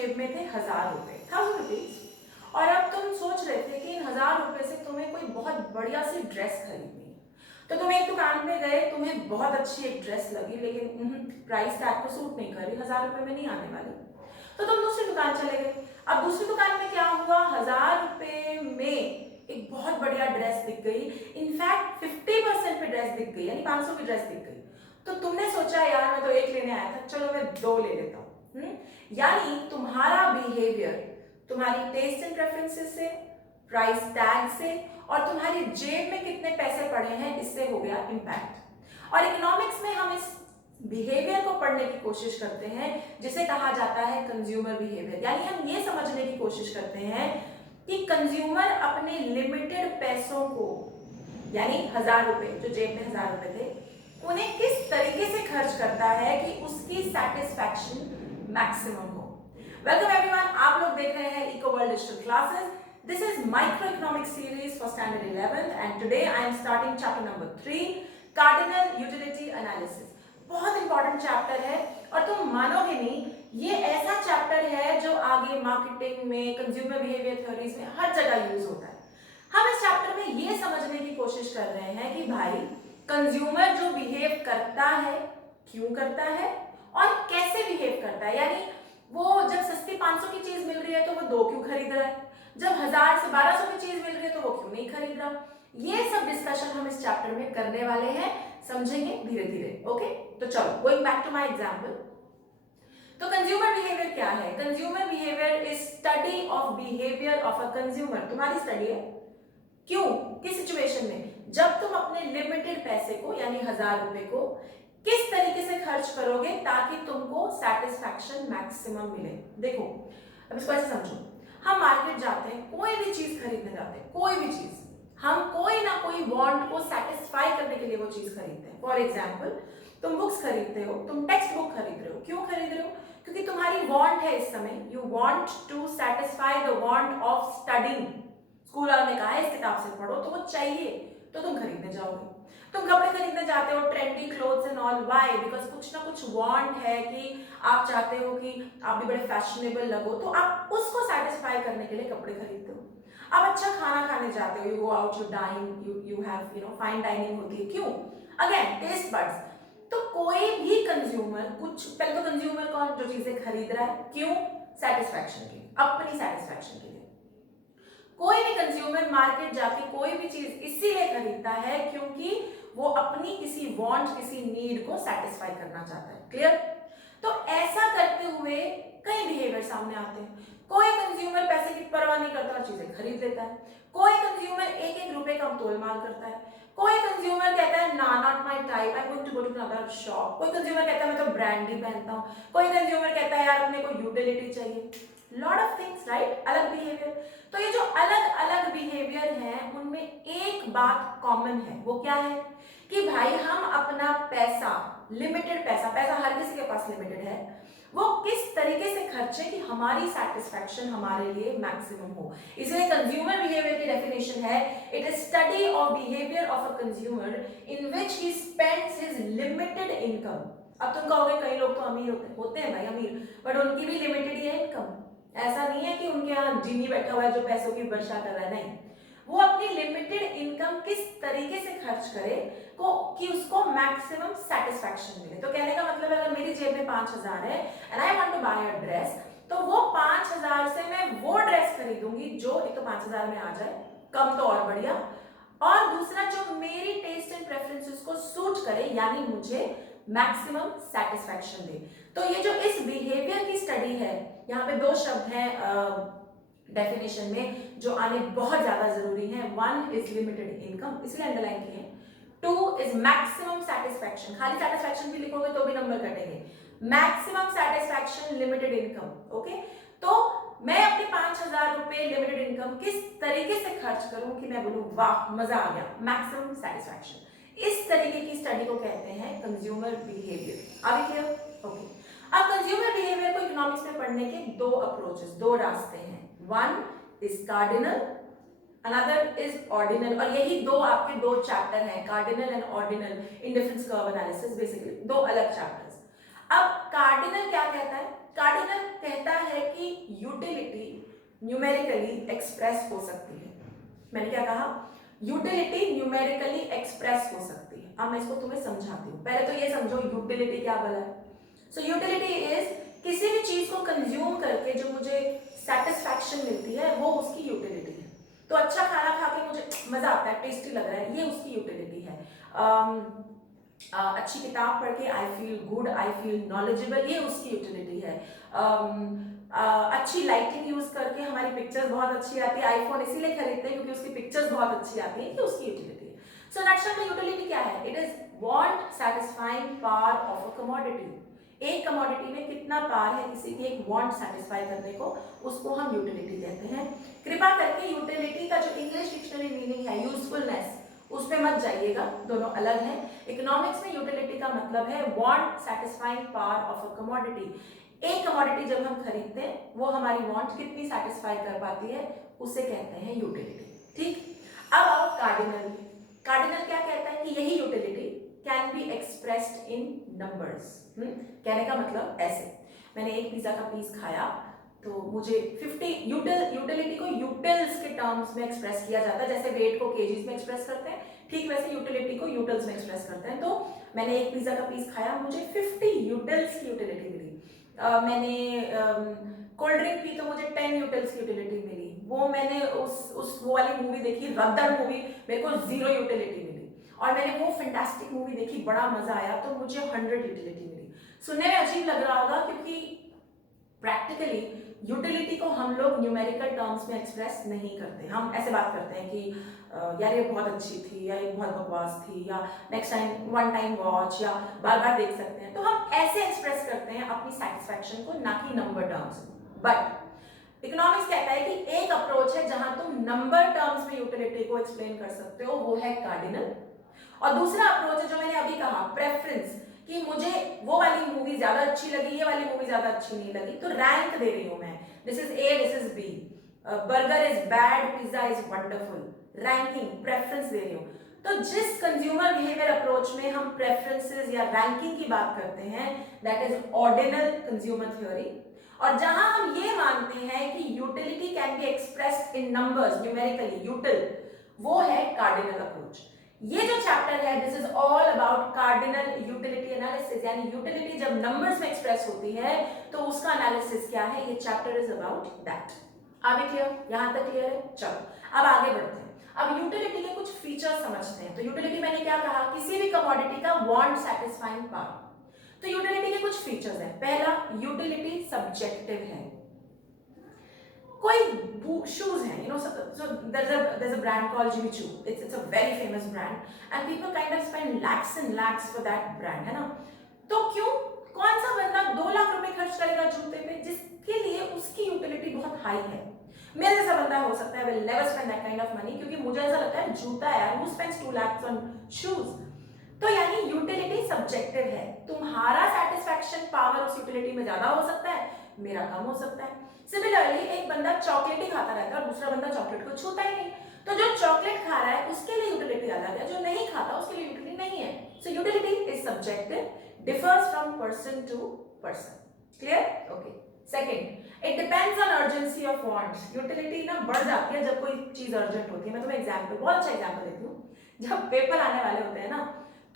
जेब में थे 1000 रुपए, 1000 रुपीज, और अब तुम सोच रहे थे कि इन 1000 रुपए से तुम्हें कोई बहुत बढ़िया सी ड्रेस खरीदनी है। तो तुम एक दुकान में गए, तुम्हें बहुत अच्छी एक ड्रेस लगी, लेकिन प्राइस टैग को सूट नहीं कर रही, 1000 रुपए में नहीं आने वाली। तो तुम दूसरी दुकान चले गए। अब दूसरी दुकान में क्या हुआ, 1000 रुपए में एक बहुत बढ़िया ड्रेस दिख गई, इनफैक्ट 50% पे ड्रेस दिख गई, यानी 500 की ड्रेस दिख गई। तो तुमने सोचा यार मैं तो एक लेने आया था, चलो मैं 2 ले लेता हूँ। यानी तुम्हारा बिहेवियर तुम्हारी टेस्ट एंड प्रेफरेंसेस से, प्राइस टैग से और तुम्हारी जेब में कितने पैसे पड़े हैं इससे हो गया इम्पैक्ट। और इकोनॉमिक्स में हम इस बिहेवियर को पढ़ने की कोशिश करते हैं जिसे कहा जाता है कंज्यूमर बिहेवियर। यानी हम ये समझने की कोशिश करते हैं कि कंज्यूमर अपने लिमिटेड पैसों को, यानी 1000 रुपए जो जेब में 1000 रुपए थे, उन्हें किस तरीके से खर्च करता है कि उसकी सेटिस्फैक्शन मैक्सिमम हो। वेलकम एवरीवन, आप लोग देख रहे हैं eco world digital classes. This is micro economics series for standard 11th and today I am starting chapter number 3, cardinal utility analysis. बहुत इंपॉर्टेंट चैप्टर है और तुम मानोगे नहीं, ये ऐसा चैप्टर है जो आगे मार्केटिंग में, कंज्यूमर बिहेवियर थ्योरीज में हर जगह यूज होता है। हम इस चैप्टर में ये समझने की कोशिश कर रहे हैं कि भाई कंज्यूमर जो बिहेव करता है क्यों करता है और कैसे बिहेव करता है। यानी वो जब सस्ती 500 की चीज मिल रही है तो वो 2 क्यों खरीद रहा है, जब 1000 से 1200 की चीज मिल रही है तो वो क्यों नहीं खरीद रहा। ये सब डिस्कशन हम इस चैप्टर में करने वाले हैं, समझेंगे धीरे धीरे। ओके, तो चलो going back to my example. तो कंज्यूमर बिहेवियर क्या है? Consumer behaviour is study of behaviour of a consumer. तुम्हारी स्टडी है क्यों, किस सिचुएशन में, जब तुम अपने लिमिटेड पैसे को यानी 1000 रुपए को किस तरीके से खर्च करोगे ताकि तुमको सेटिस्फैक्शन मैक्सिमम मिले। देखो अब इसको ऐसे समझो, हम मार्केट जाते हैं, कोई भी चीज खरीदने जाते हैं, कोई भी चीज, हम कोई ना कोई वांट को सेटिस्फाई करने के लिए वो चीज खरीदते हैं। फॉर एग्जाम्पल तुम बुक्स खरीदते हो, तुम टेक्स्ट बुक खरीद रहे हो, क्यों खरीद रहे हो? क्योंकि तुम्हारी वांट है इस समय, you want to satisfy the want of studying. School वालों ने कहा है इस किताब से पढ़ो, तो वो चाहिए, तो तुम खरीदने जाओगे। तुम कपड़े खरीदने जाते हो, trendy clothes and all, why? Because कुछ ना कुछ वांट है कि आप चाहते हो कि आप भी बड़े फैशनेबल लगो, तो आप उसको सेटिस्फाई करने के लिए कपड़े खरीदते हो। आप अच्छा खाना खाने जाते हो, you go out, you dine, you have fine dining होती है, क्यों? Again taste buds. तो कोई भी कंज्यूमर, कुछ पहले तो कंज्यूमर कौन, जो चीजें खरीद रहा है, क्यों? सेटिस्फैक्शन के लिए, अपनी सेटिस्फैक्शन के लिए। कोई भी कंज्यूमर मार्केट जाके कोई भी चीज इसीलिए खरीदता है क्योंकि वो अपनी किसी वांट, किसी नीड को सेटिस्फाई करना चाहता है। क्लियर? तो ऐसा करते हुए कई बिहेवियर सामने आते हैं। कोई कंज्यूमर पैसे की परवाह नहीं करता और चीजें खरीद लेता है। कोई कंज्यूमर एक एक रुपए का तोलमाल करता है। कोई कंज्यूमर कहता है ना, not my type, I going to go to another shop. कोई कंज्यूमर कहता है मैं तो ब्रांड ही पहनता हूँ। कोई कंज्यूमर कहता है यार अपने को यूटिलिटी चाहिए। Lot of things, right? अलग बिहेवियर। तो ये जो अलग अलग बिहेवियर हैं उनमें एक बात कॉमन है, वो क्या है कि भाई हम अपना पैसा, लिमिटेड पैसा, पैसा हर किसी के पास लिमिटेड है, वो किस तरीके से खर्चे कि हमारी सेटिस्फैक्शन हमारे लिए मैक्सिमम हो। इसलिए कंज्यूमर बिहेवियर की डेफिनेशन है, it is study of behaviour of a consumer in which he spends his limited income. अब तुम कहोगे कई लोग तो अमीर होते हैं भाई, अमीर, बट उनकी भी लिमिटेड ही है इनकम। ऐसा नहीं है कि उनके यहाँ जिनी बैठा हुआ है जो पैसों की वर्षा कर रहा है, नहीं। वो अपनी लिमिटेड इनकम किस तरीके से खर्च करे को कि उसको मैक्सिमम सेटिस्फैक्शन मिले। तो कहने का मतलब अगर मेरी जेब में 5000 है and I want to buy a dress, तो वो 5000 से मैं वो ड्रेस खरीदूंगी जो एक तो 5000 में आ जाए, कम तो और बढ़िया, और दूसरा जो मेरी टेस्ट एंड प्रेफरेंसेस को सूट करे, यानी मुझे मैक्सिमम सेटिस्फैक्शन दे। तो ये जो इस बिहेवियर की स्टडी है, यहाँ पे 2 शब्द हैं डेफिनेशन में जो आने बहुत ज्यादा जरूरी है। 1 इज लिमिटेड इनकम, इसलिए अंडरलाइन किए। 2 इज मैक्सिमम सेटिस्फैक्शन, खाली सेटिस्फैक्शन भी लिखोगे तो भी नंबर कटेंगे। Maximum satisfaction, limited income. Okay, तो मैं अपने 5000 रुपए लिमिटेड इनकम किस तरीके से खर्च करूं कि मैं बोलूं वाह मजा आ गया, मैक्सिमम सेटिस्फैक्शन। इस तरीके की स्टडी को कहते हैं कंज्यूमर बिहेवियर। अभी क्लियर? ओके, अब कंज्यूमर बिहेवियर को इकोनॉमिक्स में पढ़ने के 2 अप्रोचेस, 2 रास्ते हैं। 1 is cardinal, another is ordinal. और यही 2 आपके 2 चैप्टर हैं, cardinal and ordinal in difference curve analysis, basically 2 अलग चैप्टर्स। अब कार्डिनल क्या कहता है? कार्डिनल कहता है कि यूटिलिटी न्यूमेरिकली एक्सप्रेस हो सकती है। मैंने क्या कहा? यूटिलिटी न्यूमेरिकली एक्सप्रेस हो सकती है। अब मैं इसको तुम्हें समझाती हूँ। पहले तो ये समझो यूटिलिटी क्या भला है। सो यूटिलिटी इज किसी भी चीज को कंज्यूम करके जो मुझे सेटिस्फैक्शन मिलती है वो उसकी यूटिलिटी है। तो अच्छा खाना खा के मुझे मजा आता है, टेस्टी लग रहा है, ये उसकी यूटिलिटी है। अच्छी किताब पढ़ के I feel good, I feel knowledgeable, ये उसकी यूटिलिटी है। अच्छी लाइटिंग यूज करके हमारी पिक्चर्स बहुत अच्छी आती है, आईफोन इसीलिए खरीदते हैं क्योंकि उसकी पिक्चर्स बहुत अच्छी आती है, ये उसकी यूटिलिटी है। सो नेक्स्ट में यूटिलिटी क्या है? It is want satisfying power of a commodity. एक कमोडिटी में कितना पावर है किसी की एक वांट सेटिस्फाई करने को, उसको हम यूटिलिटी कहते हैं। कृपया करके यूटिलिटी का जो इंग्लिश डिक्शनरी मीनिंग है यूजफुलनेस, उसमें मत जाइएगा, दोनों अलग हैं। इकोनॉमिक्स में यूटिलिटी का मतलब है want satisfying power of a commodity. एक कमोडिटी जब हम खरीदते हैं वो हमारी वांट कितनी सेटिस्फाई कर पाती है, उसे कहते हैं यूटिलिटी। ठीक, अब आओ कार्डिनल। कार्डिनल क्या कहता है कि यही utility can be expressed in numbers. कहने का मतलब ऐसे, मैंने एक पिज्जा का पीस खाया तो मुझे 50 यूटिलिटी को यूटिल्स के टर्म्स में एक्सप्रेस किया जाता है, जैसे वेट को केजीज में एक्सप्रेस करते हैं, ठीक वैसे यूटिलिटी को यूटिल्स में एक्सप्रेस करते हैं। तो मैंने एक पिज्जा का पीस खाया, मुझे 50 यूटिल्स की यूटिलिटी मिली। मैंने कोल्ड ड्रिंक पी तो मुझे 10 यूटिल्स की यूटिलिटी मिली। वो मैंने वो वाली मूवी देखी रद्दर मूवी, मेरे को 0 यूटिलिटी मिली। और मैंने वो फैंटास्टिक मूवी देखी, बड़ा मजा आया, तो मुझे 100 यूटिलिटी मिली। सुनने में अजीब लग रहा होगा क्योंकि प्रैक्टिकली यूटिलिटी को हम लोग न्यूमेरिकल टर्म्स में एक्सप्रेस नहीं करते। हम ऐसे बात करते हैं कि यार ये बहुत अच्छी थी, या ये बहुत बकवास थी, या next time one time watch, या बार बार देख सकते हैं। तो हम ऐसे एक्सप्रेस करते हैं अपनी सेटिस्फैक्शन को, ना कि नंबर टर्म्स। बट इकोनॉमिक्स कहता है कि एक अप्रोच है जहां तुम नंबर टर्म्स में यूटिलिटी को एक्सप्लेन कर सकते हो, वो है कार्डिनल। और दूसरा अप्रोच है जो मैंने अभी कहा, प्रेफरेंस, कि मुझे वो वाली मूवी ज्यादा अच्छी लगी, ये वाली मूवी ज्यादा अच्छी नहीं लगी, तो रैंक दे रही हूं मैं, this is A, this is B, burger is bad, pizza is wonderful, ranking, preference दे रही हूं। तो जिस कंज्यूमर बिहेवियर अप्रोच में हम प्रेफरेंसेस या रैंकिंग की बात करते हैं, that is ordinal consumer theory. और जहां हम ये मानते हैं कि utility can be expressed in numbers numerically, यूटिल, वो है कार्डिनल अप्रोच। ये जो चैप्टर है, this is all about cardinal utility analysis, यानी यूटिलिटी जब नंबर्स में एक्सप्रेस होती है तो उसका एनालिसिस क्या है, ये चैप्टर इज अबाउट दैट। आगे क्लियर? यहां तक क्लियर है? चलो अब आगे बढ़ते हैं। अब यूटिलिटी के कुछ फीचर्स समझते हैं। तो यूटिलिटी मैंने क्या कहा, किसी भी कमोडिटी का वांट सेटिस्फाइंग पावर। तो यूटिलिटी के कुछ फीचर्स हैं। पहला, यूटिलिटी सब्जेक्टिव है। कोई shoes हैं, so there's a brand called Jimmy Choo. It's a very famous brand and people kind of spend lakhs and lakhs for that brand, है ना? तो क्यों? कौन सा बंदा 2 लाख रुपए खर्च करेगा जूते पे जिसके लिए उसकी यूटिलिटी बहुत हाई है? मेरे जैसा बंदा हो सकता है will never spend that kind of money, क्योंकि मुझे ऐसा लगता है जूता यार, who spends 2 lakhs on shoes? तो यानी यूटिलिटी सब्जेक्टिव है। तुम्हारा सेटिस्फैक्शन पावर उस यूटिलिटी में ज्यादा हो सकता है, मेरा कम हो सकता है। सिमिलरली एक बंदा चॉकलेट ही खाता रहता है और दूसरा बंदा चॉकलेट को छूता ही नहीं, तो जो चॉकलेट खा रहा है उसके लिए यूटिलिटी अलग है, जो नहीं खाता उसके लिए यूटिलिटी नहीं है। So utility is subjective, differs from person to person. Clear? Okay. Second, it depends on urgency of wants. Utility ना बढ़ जाती है जब कोई चीज अर्जेंट होती है। मैं तुम्हें एग्जांपल, बहुत अच्छा एग्जांपल देती हूँ। जब पेपर आने वाले होते हैं ना,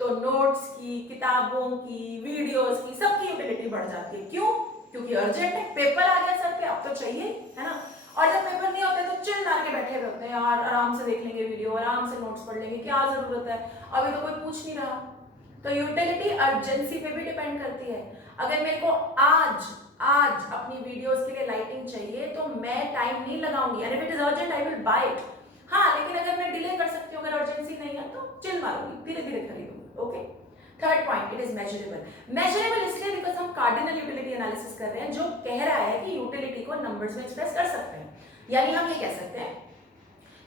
तो नोट्स की, किताबों की, वीडियोस की, सबकी यूटिलिटी बढ़ जाती है। क्यों? क्योंकि अर्जेंट है, पेपर आ गया सर पे, अब तो चाहिए, है ना? और जब पेपर नहीं होते तो चिल मार के बैठे हुए होते हैं, और आराम से देख लेंगे वीडियो, आराम से नोट्स पढ़ लेंगे, क्या जरूरत है, अभी तो कोई पूछ नहीं रहा। तो यूटिलिटी अर्जेंसी पे भी डिपेंड करती है। अगर मेरे को आज अपनी वीडियोस के लिए लाइटिंग चाहिए तो मैं टाइम नहीं लगाऊंगी, and if it is urgent I will buy it. हाँ, लेकिन अगर मैं डिले कर सकती हूँ, अगर अर्जेंसी नहीं है तो चिल मारूंगी, धीरे धीरे खरीदूंगी। Okay. Third point, it is measurable. Measurable इसलिए बिकॉज हम कार्डिनल यूटिलिटी एनालिसिस कर रहे हैं, जो कह रहा है कि यूटिलिटी को नंबर्स में एक्सप्रेस कर सकते हैं। यानी हम ये कह सकते हैं,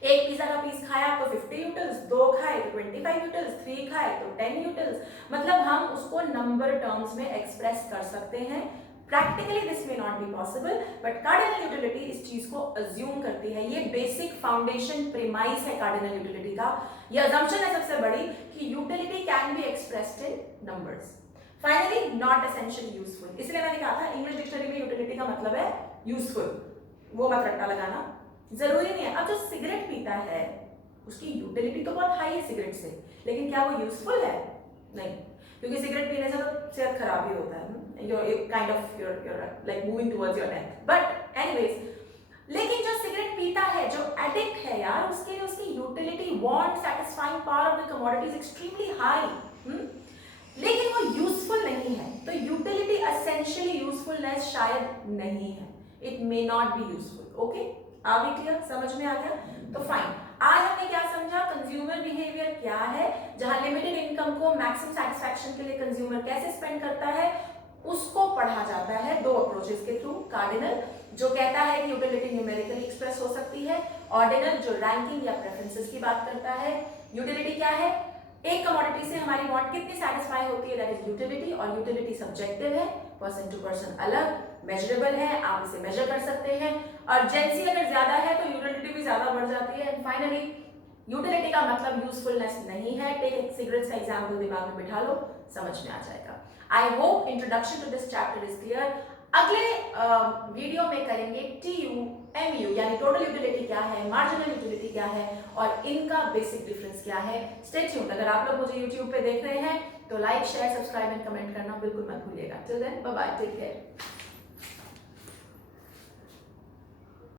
एक पिज्जा का पीस खाया तो 50 यूटिल्स, 2 खाए तो 25 यूटिल्स, 3 खाए तो 10 यूटिल्स। मतलब हम उसको नंबर टर्म्स में एक्सप्रेस कर सकते हैं। Practically this may not be possible, but cardinal utility इस चीज को अज्यूम करती है। ये बेसिक फाउंडेशन प्रीमाइस है कार्डिनल यूटिलिटी का। ये अजम्पशन है सबसे बड़ी कि utility can be expressed in numbers. Finally not essentially useful, इसलिए मैंने कहा था इंग्लिश डिक्शनरी में यूटिलिटी का मतलब है यूजफुल, वो मत रट्टा लगाना, जरूरी नहीं है। अब जो सिगरेट पीता है उसकी यूटिलिटी तो बहुत हाई है सिगरेट से, लेकिन क्या वो यूजफुल है? नहीं, क्योंकि सिगरेट पीने से तो सेहत खराब ही होता है, you're kind of you're like moving towards your death, but anyways, लेकिन जो सिगरेट पीता है, जो एडिक्ट है यार, उसके लिए उसकी utility, want, satisfying power of the commodity is extremely high, लेकिन वो यूजफुल नहीं है। तो यूटिलिटी एसेंशियली यूजफुलनेस शायद नहीं है, it may not be useful. Okay, are we clear? समझ में आ गया? तो फाइन, आज हमने क्या समझा, कंज्यूमर बिहेवियर क्या है, जहां लिमिटेड इनकम को मैक्सिमम सेटिस्फैक्शन के लिए कंज्यूमर कैसे स्पेंड करता है, उसको पढ़ा जाता है दो अप्रोचेस के थ्रू। कार्डिनल जो कहता है कि यूटिलिटी न्यूमेरिकली एक्सप्रेस हो सकती है, ऑर्डिनल जो रैंकिंग या प्रेफरेंसेस की बात करता है। यूटिलिटी क्या है? एक कमोडिटी से हमारी वांट कितनी सेटिस्फाई होती है, दैट इज यूटिलिटी। और यूटिलिटी सब्जेक्टिव है, पर्सन टू पर्सन अलग, मेजरेबल है, आप इसे मेजर कर सकते हैं। अर्जेंसी अगर ज्यादा है तो यूटिलिटी भी ज्यादा बढ़ जाती है। एंड फाइनली यूटिलिटी का मतलब यूजफुलनेस नहीं है। टेक सिगरेट्स का एग्जांपल दिमाग में बिठा लो, समझ में आ जाएगा। I hope introduction to this chapter is clear. अगले वीडियो में करेंगे टीयू एमयू यानी टोटल यूटिलिटी क्या है, मार्जिनल यूटिलिटी क्या है और इनका बेसिक डिफरेंस क्या है। Stay tuned. अगर आप लोग मुझे यूट्यूब पे देख रहे हैं तो like, share, subscribe and comment करना बिल्कुल मत भूलिएगा। Till then bye bye, take care.